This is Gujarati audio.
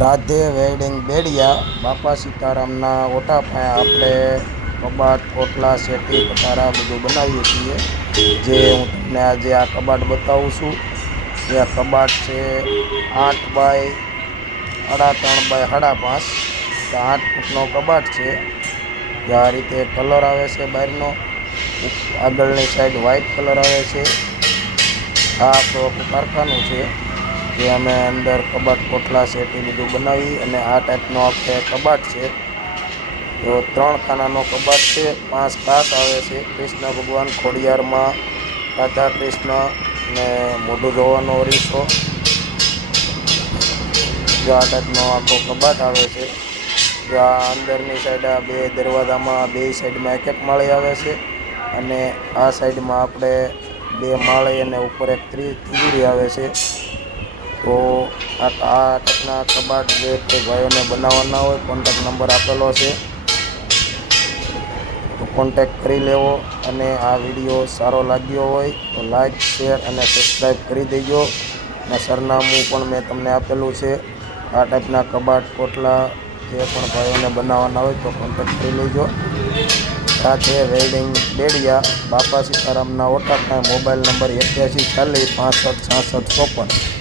રાધે વેડિંગ બેડિયા બાપા સીતારામના ઓટા પાસે આપણે કબાટ ઓટલા શેટી પટારા બધું બનાવીએ છીએ। જે હું તમને આજે આ કબાટ બતાવું છું। જે આ કબાટ છે 8 બાય 3.5 બાય 5.5 તો 8 ફૂટનો કબાટ છે। જે આ રીતે કલર આવે છે બહારનો, આગળની સાઈડ વ્હાઇટ કલર આવે છે। આ આપણું કારખાનું છે જે અમે અંદર કબાટ કોટલા શેટી બધું બનાવી અને આ ટાઈપનો આપણે કબાટ છે। તો 3 ખાનાનો કબાટ છે, 5 કાચ આવે છે। કૃષ્ણ ભગવાન ખોડિયારમાં, રાધા કૃષ્ણ ને મોઢું જોવાનો અરીસો, જો આ ટાઈપનો આખો કબાટ આવે છે। જો આ અંદરની સાઈડ આ 2 દરવાજામાં 2 સાઈડમાં એક માળી આવે છે અને આ સાઈડમાં આપણે 2 માળી અને ઉપર એક તિજોરી આવે છે। તો આ ટાઈપના કબાટ જે કોઈ ભાઈઓને બનાવવાના હોય, કોન્ટેક્ટ નંબર આપેલો છે, તો કોન્ટેક્ટ કરી લેવો। અને આ વિડીયો સારો લાગ્યો હોય તો લાઈક, શેર અને સબસ્ક્રાઈબ કરી દેજો। અને સરનામું પણ મેં તમને આપેલું છે। આ ટાઈપના કબાટ કોટલા જે પણ ભાઈઓને બનાવવાના હોય તો કોન્ટેક્ટ કરી લેજો। રાધે વેડિંગ બેડિયા બાપા સીતારામના ઓટા પાસે, મોબાઈલ નંબર 81 40 65 66 54।